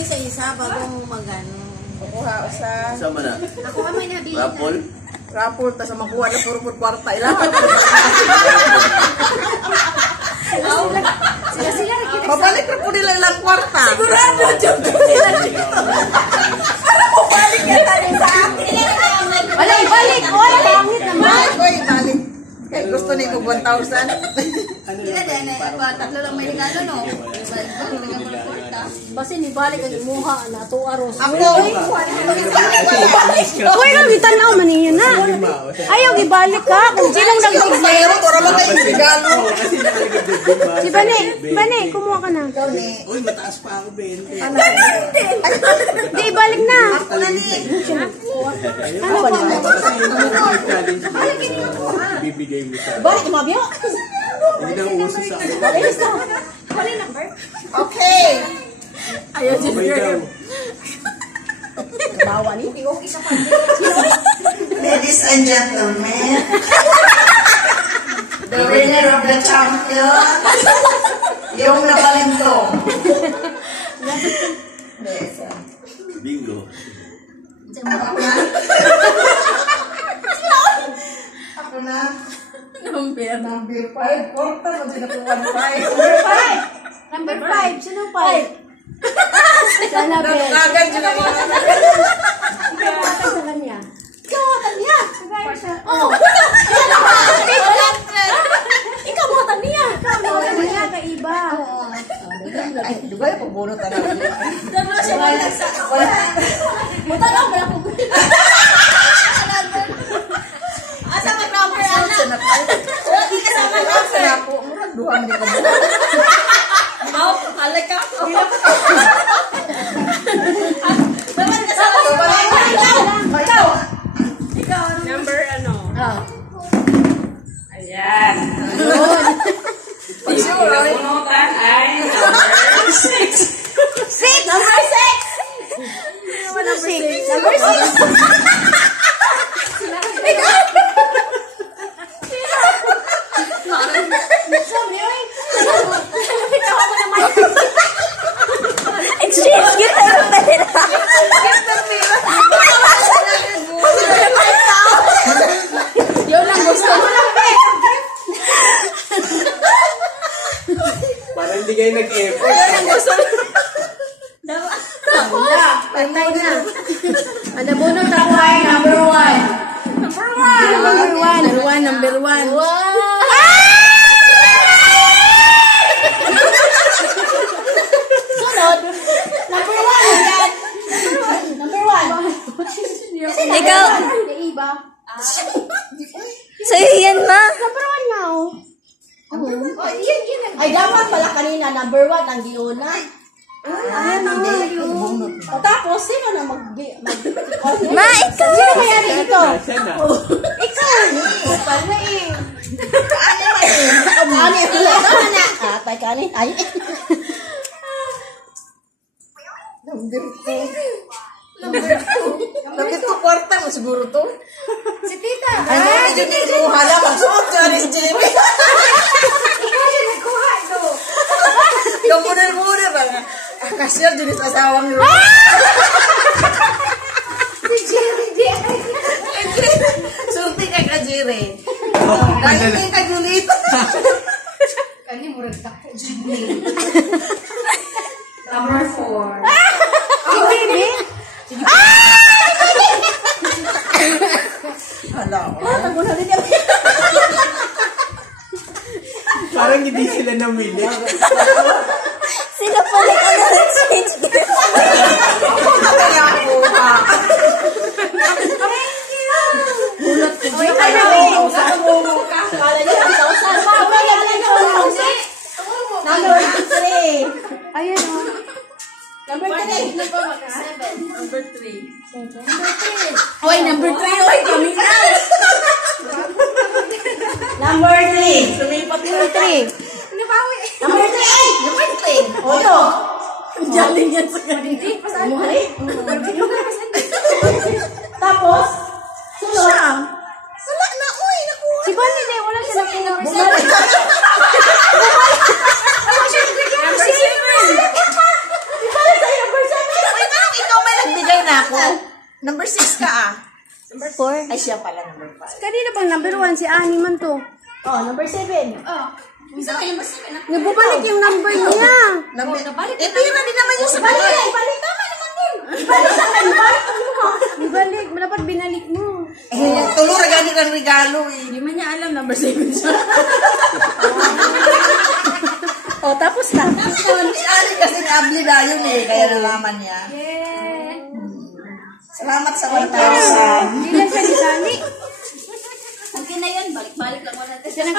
isa-isa bago magano. Kuha usa. Sama na. Ako may nabili na. Rapol. Rapol ta sa makuha na puro kwarta ila. Sila nakita. Babalik ra pud nila ilang kwarta. Sigurado jud sila dito. Para mo balik ka tani sa akin. Wala ibalik. Wala pangit naman. Oy, balik. Kay gusto ni ko 1,000. Sila din tatlo lang may regalo no. Basta ni balik ang imuha na to aros. Ako. Uy, kang gitanaw man ninyo na. Ayaw gibalik ka kung sinong nag-regalo. Mayroon para ba kay regalo? Si Bane, kumuha ka na. Uy, mataas pa ako, Ben. Di, balik na. Ako na ni. Ano pa? Bibigay mo sa... Balik mo biyo. Hindi na uso sa akin. Wala number. Okay. Ayaw Oh my God. bawa ni. Tingog isa pa. Ladies and gentlemen, the winner of the champion, yung nakalintong. Bingo. Ako na. Number 5. Korta mo din ako 1,500. Number 5. Sino 5? Sana, Ben. Nagagan dyan ako. Sa kanya. Ikaw niya. Oh. Ikaw mo niya. Wala niya, kaiba. Ay, di ba yung pagbunot na lang? Dalo siya wala sa. Mutalaw mo lang ko. Asa ka number ana? Di ka sama number. Sana po, murag duhang di ko mo. Mau halek ka. Dapat ka sa ikaw. Ikaw number ano? Ayan. Sure, ay. Punutan ay number 6. Number 6. Number 6. Number 6. Exchange kita yung pera. Yun lang gusto mo lang, Bek. Parang hindi kayo nag-effort. Yun ang gusto mo. Patay na. Ano mo nung takuhay? Number 1. Number 1. Wow! Sunod. Number 1. Number 1. Ikaw. Iba. Sa'yo yan, ma. Number 1 now. Ay, dapat pala kanina, number 1 ang giuna. O tapos, sino na Ma, ikaw. Sino mayari dito? Sana. Ikaw! Pala eh. Ano ito lang? Atay kanin. Ay. Bakit to kwarta mo siguro to? Si tita. Ano na dyan yung hala, magsuot dyan si Jimmy. Ikaw siya nagkuha ito. Kamunin-munin ba nga? Kasyal dyan sa asawang nyo. Si Jerry. Sulti ka ka, Jire. Dahil ka Julit. Kani mo rin tako, Jimmy. Number 4. Si baby? Hala ko. Tagunan din yan. Parang hindi sila namili. Sila pala ka na exchange gift. Kaya ako. Uy, kaya mo. Kala niya, 1,000. Bawal yan lang yung number 3. Ayun o. Number 3. Number 3. Hoy, number 3. Hoy, kami na. Number 3. Sumipat yung 3. Number 3. Number 3. Oto. Jaling yan sa kanina. Umuhay. Tapos, sunod. Wala na, uy. Nakuha. Si Bonnie din, wala siya nakuha. Bumalik. Number 7. Ibalik sa'yo number 7. Number 6 ka ah. Number 4. Ay, siya pala number 5. Kanina bang number 1? Si Ani man to. Oh, number 7. Nabubalik yung number niya. Pira din naman yung sa Ibalik, balik. ibalik. Tama naman yun. Ibalik sa akin. Ibalik mo. Ibalik. Dapat binalik mo. Tulura ganit ang regalo eh. Hindi man niya alam number 7 siya. Oh, tapos na. Si Ali kasi ni-abli na yun eh. Kaya nalaman niya. Yeah. Salamat sa 1,000. Hindi lang siya ni Sani. Okay na yan. Balik-balik lang mo natin. Siya nang